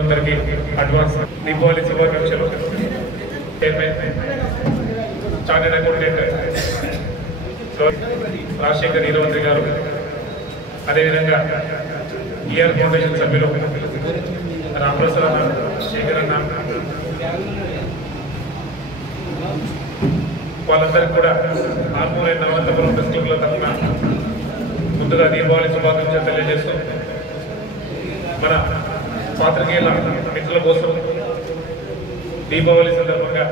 అందరికీ అడ్వాన్స్ దీపావళి శుభాకాంక్షలు. Chartered accountant Rajasekhar నీలవంతి గారు, అదేవిధంగా ఈఆర్ ఫౌండేషన్ సభ్యులు రామప్రసాద్ శేఖర్ అన్న, వాళ్ళందరికీ కూడా ఆర్మూర్ అనంతపురం డిస్ట్రిక్ట్ల తరఫున ముందుగా దీపావళి శుభాకాంక్షలు తెలియజేస్తూ, మన పాత్రికేయుల మిత్రుల కోసం దీపావళి సందర్భంగా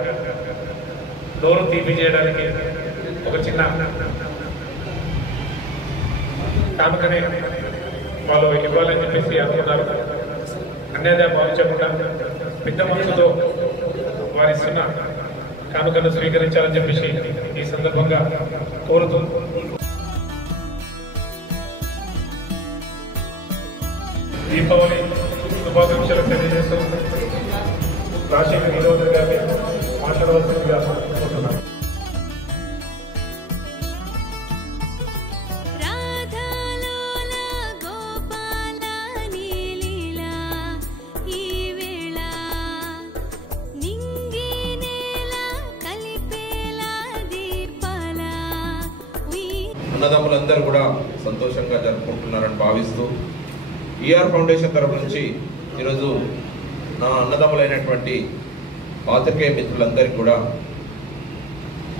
నోరు తీపి చేయడానికి ఒక చిన్న కానుకనే వాళ్ళు ఇవ్వాలని చెప్పేసి అనుకున్నారు. అన్యాయ భావించకుండా పెద్ద మనసుతో వారిస్తున్న కానుకను స్వీకరించాలని చెప్పేసి ఈ సందర్భంగా కోరుతూ, దీపావళి శుభాకాంక్షలు తెలియజేస్తూ రాజశేఖర్ నీలవంతి గారిని మాట్లాడవలసిందిగా కోరుతున్నాను. అన్నదమ్ములందరూ కూడా సంతోషంగా జరుపుకుంటున్నారని భావిస్తూ ఈఆర్ ఫౌండేషన్ తరఫు నుంచి ఈరోజు నా అన్నదమ్ములైనటువంటి పాత్రికేయ మిత్రులందరికీ కూడా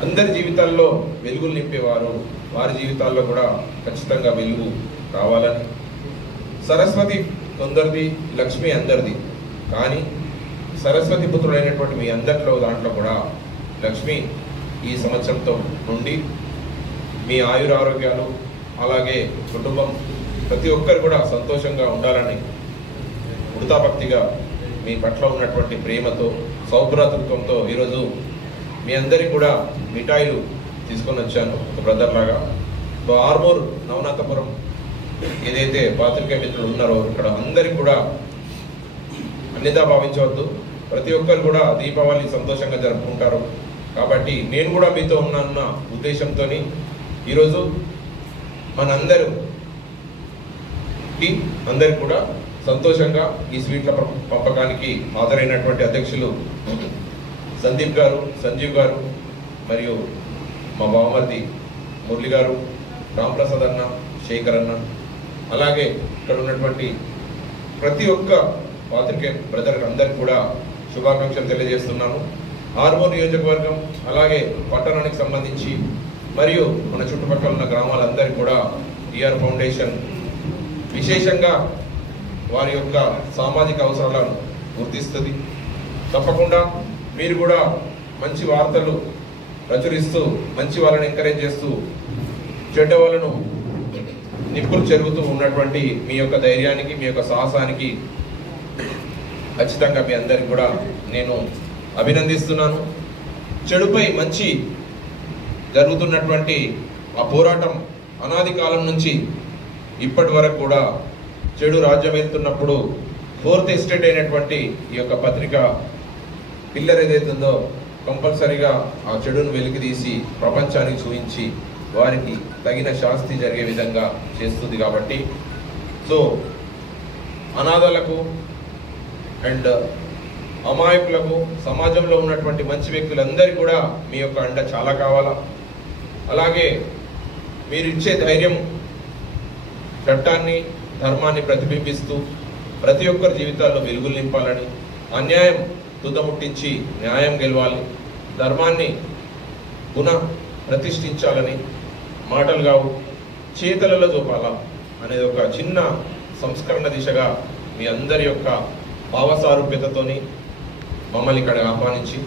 అందరి జీవితాల్లో వెలుగులు నింపేవారు, వారి జీవితాల్లో కూడా ఖచ్చితంగా వెలుగు రావాలని, సరస్వతి కొందరిది, లక్ష్మి అందరిది, కానీ సరస్వతి పుత్రుడైనటువంటి మీ అందరిలో దాంట్లో కూడా లక్ష్మి ఈ సంవత్సరంతో నుండి మీ ఆయురారోగ్యాలు, అలాగే కుటుంబం ప్రతి ఒక్కరు కూడా సంతోషంగా ఉండాలని వృతాభక్తిగా మీ పట్ల ఉన్నటువంటి ప్రేమతో, సౌభ్రాతృత్వంతో ఈరోజు మీ అందరికీ కూడా మిఠాయిలు తీసుకొని వచ్చాను ఒక బ్రదర్ లాగా. ఆర్మూర్ నవనాథపురం ఏదైతే పాత్రికేయ మిత్రులు ఉన్నారో ఇక్కడ అందరికీ కూడా అన్యదా భావించవద్దు, ప్రతి ఒక్కరు కూడా దీపావళి సంతోషంగా జరుపుకుంటారు. కాబట్టి నేను కూడా మీతో ఉన్న ఉద్దేశంతో ఈరోజు అందరికి కూడా సంతోషంగా ఈ స్వీట్ల పంపకానికి హాజరైనటువంటి అధ్యక్షులు సందీప్ గారు, సంజీవ్ గారు, మరియు మా బావమర్ది మురళి గారు, రామప్రసాద్ అన్న, శేఖర్ అన్న, అలాగే ఇక్కడ ఉన్నటువంటి ప్రతి ఒక్క పాత్రికేయ బ్రదర్ అందరికి కూడా శుభాకాంక్షలు తెలియజేస్తున్నాను. ఆర్మూర్ నియోజకవర్గం అలాగే పట్టణానికి సంబంధించి మరియు మన చుట్టుపక్కల ఉన్న గ్రామాలందరికీ కూడా ఈఆర్ ఫౌండేషన్ విశేషంగా వారి యొక్క సామాజిక అవసరాలను గుర్తిస్తుంది. తప్పకుండా మీరు కూడా మంచి వార్తలు ప్రచురిస్తూ, మంచి వాళ్ళని ఎంకరేజ్ చేస్తూ, చెడ్డ వాళ్ళను నిప్పులు చెరుగుతూ ఉన్నటువంటి మీ యొక్క ధైర్యానికి, మీ యొక్క సాహసానికి ఖచ్చితంగా మీ అందరికి కూడా నేను అభినందిస్తున్నాను. చెడుపై మంచి జరుగుతున్నటువంటి ఆ పోరాటం అనాది కాలం నుంచి ఇప్పటి వరకు కూడా చెడు రాజ్యం వెళ్తున్నప్పుడు ఫోర్త్ ఎస్టేట్ అయినటువంటి ఈ యొక్క పత్రిక పిల్లర్ ఏదైతుందో కంపల్సరీగా ఆ చెడును వెలికితీసి ప్రపంచానికి చూపించి వారికి తగిన శాస్తి జరిగే విధంగా చేస్తుంది. కాబట్టి సో అనాథలకు అండ్ అమాయకులకు, సమాజంలో ఉన్నటువంటి మంచి వ్యక్తులందరికీ కూడా మీ యొక్క అండ చాలా కావాలా. అలాగే మీరు ఇచ్చే ధైర్యం చట్టాన్ని, ధర్మాన్ని ప్రతిబింబిస్తూ ప్రతి ఒక్కరి జీవితాల్లో వెలుగులు నింపాలని, అన్యాయం తుదముట్టించి న్యాయం గెలవాలి, ధర్మాన్ని ప్రతిష్ఠించాలని, మాటలు కావు చేతలలో చూపాలా అనేది ఒక చిన్న సంస్కరణ దిశగా మీ అందరి యొక్క భావసారూప్యతతోని మమ్మల్ని ఇక్కడ ఆహ్వానించి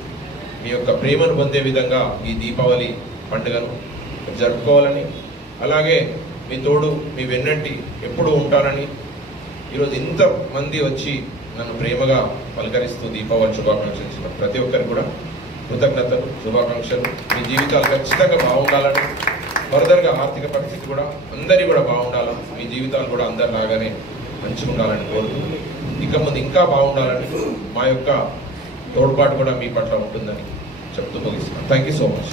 మీ యొక్క ప్రేమను పొందే విధంగా ఈ దీపావళి పండుగను జరుపుకోవాలని, అలాగే మీ తోడు, మీ వెన్నంటి ఎప్పుడు ఉంటానని ఈరోజు ఇంతమంది వచ్చి నన్ను ప్రేమగా పలకరిస్తూ దీపావళి శుభాకాంక్షలు ఇచ్చిన ప్రతి ఒక్కరికి కూడా కృతజ్ఞతలు, శుభాకాంక్షలు. మీ జీవితాలు ఖచ్చితంగా బాగుండాలని, ఫర్దర్గా ఆర్థిక పరిస్థితి కూడా అందరి కూడా బాగుండాలని, మీ జీవితాలు కూడా అందరిలాగానే మంచిగా ఉండాలని కోరుతూ, ఇక ముందు ఇంకా బాగుండాలని మా యొక్క తోడ్పాటు కూడా మీ పట్ల ఉంటుందని చెప్తూ ముగిస్తున్నాను. Thank you so much.